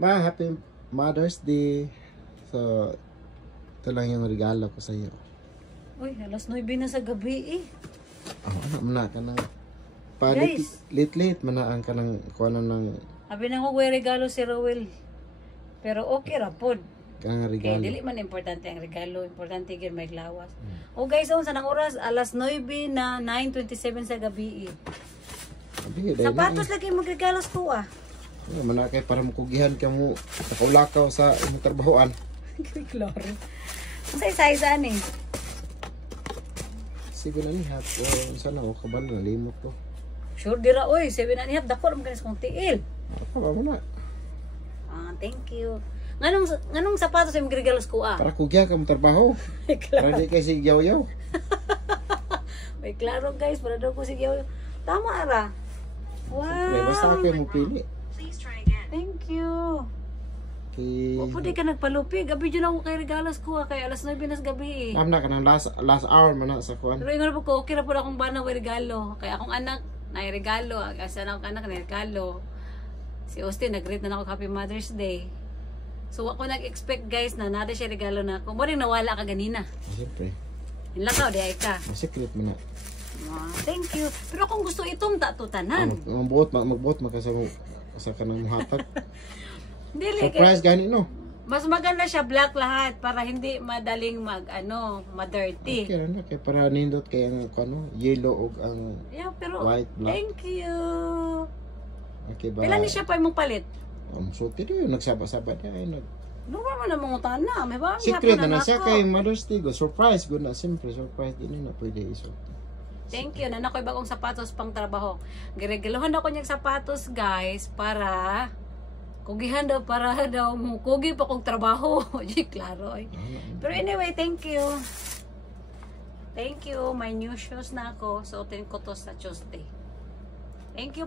Ma, happy Mother's Day. So, ito lang yung regalo ko sa iyo. Uy, alas 9 na sa gabi eh. Ano man ka nang Guys. late manaan ka ng kuanan ng Sabi na ko, regalo si Rowel. Pero okay ra pod. kanang Kaya regalo. dili man importante ang regalo. Importante gyud may lawas. O guys, unsa nang oras? Alas 9 na 9:27 sa gabi eh. Abi, dahil Sapatos lagi mo regalo sa tuwa. na man kay para makugihan ka mo nakaulakaw sa imong trabahoan. Klaro. Unsa size ani? Sige na ni hat. Sana ko kabalo na limot ko. Sure dira oy, 7 and a half dako ra man kanis kong tiil. Ako mo na. Ah, thank you. Nganong sapatos imong regalo sa kuha? Para kugihan ka mo trabaho. Para di kay sig yaw-yaw. May klaro guys, para daw ko sige. Tama ra. Wow. Basta ako yung pili. Thank you. Kay O pwede ka nagpalupi. Gabi dyan ako kay regalos ko. Kaya alas 9 na sa gabi eh. am na ka ng last hour man na sa kuan. Pero ingon po ko, okay na po akong bana may regalo. Kaya akong anak, na regalo. Asa na akong anak na regalo. Si Austin, nag-greet na ako Happy Mother's Day. So ako nag-expect guys na nada siya regalo na ako. Muna nawala ka ganina. Siyempre. Inlakaw, di ay ka. Secret man na. Thank you. Pero kung gusto itong tatutanan. Magbuot sa kanang muhatag. Dili, Surprise gani no. mas maganda siya black lahat para hindi madaling ma-dirty. Okay na kay para nindot kay ang ano, yellow og ang Yeah, pero white, black. thank you. Okay ba? Pila ni siya pa imong palit? Suti rin yung nagsaba-saba niya ay nag Lugar mo na mga tana. May ba? secret na siya kay Mother's Day go. Surprise good na siyempre surprise din na pwede iso. Thank you. Nana ko bagong sapatos pang trabaho. Giregaluhan ako niyang sapatos guys para kugihan daw para daw mo kugi pa kong trabaho. Di klaro ay. Pero anyway, thank you. Thank you. My new shoes na ako. Suotin ko to sa Tuesday. Thank you.